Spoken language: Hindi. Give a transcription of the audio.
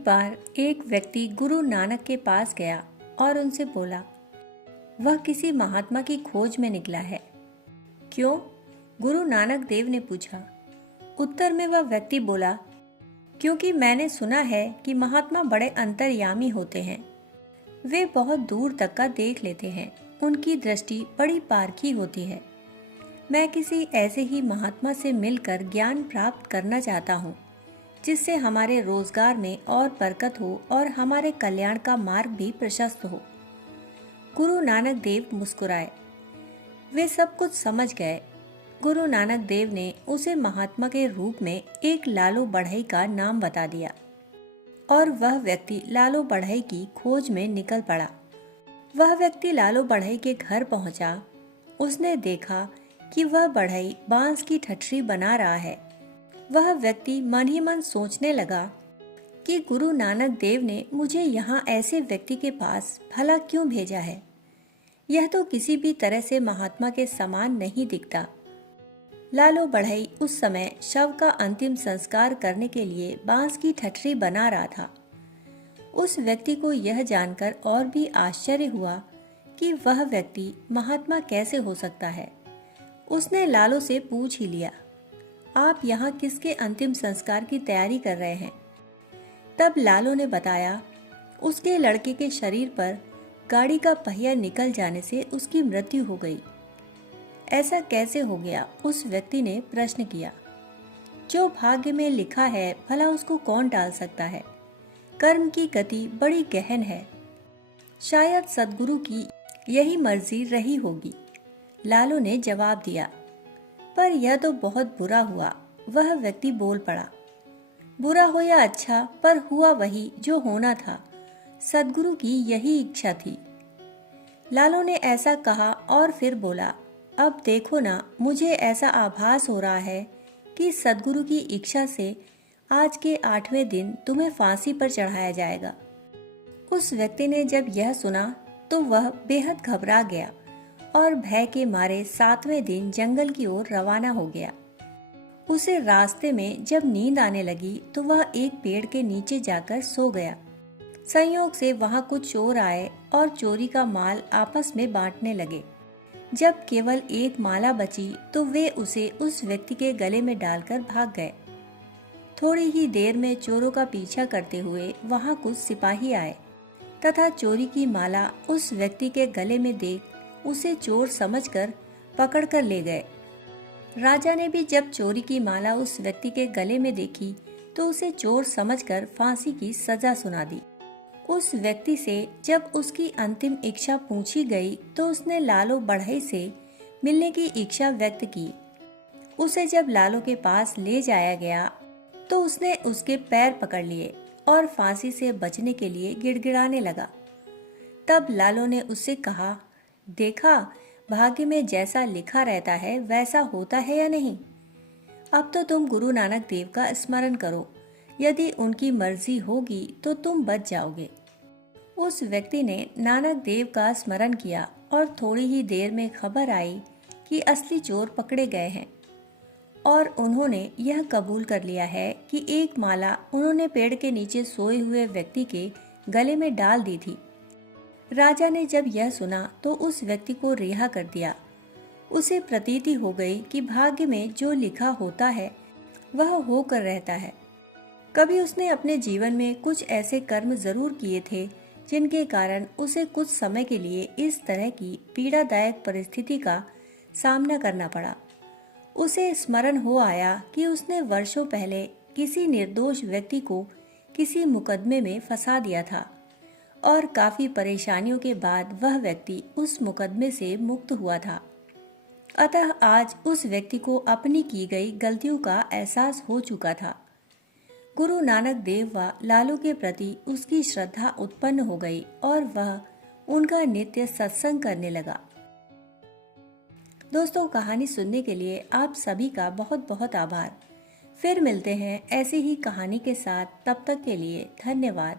एक बार एक व्यक्ति गुरु नानक के पास गया और उनसे बोला, वह किसी महात्मा की खोज में निकला है। क्यों? गुरु नानक देव ने पूछा। उत्तर में वह व्यक्ति बोला, क्योंकि मैंने सुना है कि महात्मा बड़े अंतर्यामी होते हैं। वे बहुत दूर तक का देख लेते हैं। उनकी दृष्टि बड़ी पारखी होती है। मैं किसी ऐसे ही महात्मा से मिलकर ज्ञान प्राप्त करना चाहता हूँ, जिससे हमारे रोजगार में और बरकत हो और हमारे कल्याण का मार्ग भी प्रशस्त हो। गुरु नानक देव मुस्कुराए। वे सब कुछ समझ गए। गुरु नानक देव ने उसे महात्मा के रूप में एक लालू बढ़ई का नाम बता दिया और वह व्यक्ति लालू बढ़ई की खोज में निकल पड़ा। वह व्यक्ति लालू बढ़ई के घर पहुंचा। उसने देखा कि वह बढ़ई बांस की ठठरी बना रहा है। वह व्यक्ति मन ही मन सोचने लगा कि गुरु नानक देव ने मुझे यहाँ ऐसे व्यक्ति के पास भला क्यों भेजा है। यह तो किसी भी तरह से महात्मा के समान नहीं दिखता। लालू बढ़ई उस समय शव का अंतिम संस्कार करने के लिए बांस की ठठरी बना रहा था। उस व्यक्ति को यह जानकर और भी आश्चर्य हुआ कि वह व्यक्ति महात्मा कैसे हो सकता है। उसने लालू से पूछ ही लिया, आप यहाँ किसके अंतिम संस्कार की तैयारी कर रहे हैं? तब लालू ने बताया, उसके लड़के के शरीर पर गाड़ी का पहिया निकल जाने से उसकी मृत्यु हो गई। ऐसा कैसे हो गया? उस व्यक्ति ने प्रश्न किया। जो भाग्य में लिखा है भला उसको कौन टाल सकता है। कर्म की गति बड़ी गहन है। शायद सद्गुरु की यही मर्जी रही होगी। लालू ने जवाब दिया। पर यह तो बहुत बुरा हुआ। वह व्यक्ति बोल पड़ा। बुरा हो या अच्छा, पर हुआ वही जो होना था। सद्गुरु की यही इच्छा थी। लालू ने ऐसा कहा और फिर बोला, अब देखो ना, मुझे ऐसा आभास हो रहा है कि सद्गुरु की इच्छा से आज के 8वें दिन तुम्हें फांसी पर चढ़ाया जाएगा। उस व्यक्ति ने जब यह सुना तो वह बेहद घबरा गया और भय के मारे 7वें दिन जंगल की ओर रवाना हो गया। उसे रास्ते में जब नींद आने लगी तो वह एक पेड़ के नीचे जाकर सो गया। संयोग से वहां कुछ चोर आए और चोरी का माल आपस में बांटने लगे। जब केवल एक माला बची तो वे उसे उस व्यक्ति के गले में डालकर भाग गए। थोड़ी ही देर में चोरों का पीछा करते हुए वहां कुछ सिपाही आए तथा चोरी की माला उस व्यक्ति के गले में देख उसे चोर समझकर पकड़कर ले गए। राजा ने भी जब चोरी की माला उस व्यक्ति के गले में देखी तो उसे चोर समझकर फांसी की सजा सुना दी। उस व्यक्ति से जब उसकी अंतिम इच्छा पूछी गई तो उसने लालू बढ़ई से मिलने की इच्छा व्यक्त की। उसे जब लालू के पास ले जाया गया तो उसने उसके पैर पकड़ लिए और फांसी से बचने के लिए गिड़गिड़ाने लगा। तब लालू ने उससे कहा, देखा, भाग्य में जैसा लिखा रहता है वैसा होता है या नहीं। अब तो तुम गुरु नानक देव का स्मरण करो। यदि उनकी मर्जी होगी तो तुम बच जाओगे। उस व्यक्ति ने नानक देव का स्मरण किया और थोड़ी ही देर में खबर आई कि असली चोर पकड़े गए हैं और उन्होंने यह कबूल कर लिया है कि एक माला उन्होंने पेड़ के नीचे सोए हुए व्यक्ति के गले में डाल दी थी। राजा ने जब यह सुना तो उस व्यक्ति को रिहा कर दिया। उसे प्रतीति हो गई कि भाग्य में जो लिखा होता है वह होकर रहता है। कभी उसने अपने जीवन में कुछ ऐसे कर्म जरूर किए थे जिनके कारण उसे कुछ समय के लिए इस तरह की पीड़ादायक परिस्थिति का सामना करना पड़ा। उसे स्मरण हो आया कि उसने वर्षों पहले किसी निर्दोष व्यक्ति को किसी मुकदमे में फंसा दिया था और काफी परेशानियों के बाद वह व्यक्ति उस मुकदमे से मुक्त हुआ था। अतः आज उस व्यक्ति को अपनी की गई गलतियों का एहसास हो चुका था। गुरु नानक देव व लालू के प्रति उसकी श्रद्धा उत्पन्न हो गई और वह उनका नित्य सत्संग करने लगा। दोस्तों, कहानी सुनने के लिए आप सभी का बहुत बहुत आभार। फिर मिलते हैं ऐसी ही कहानी के साथ। तब तक के लिए धन्यवाद।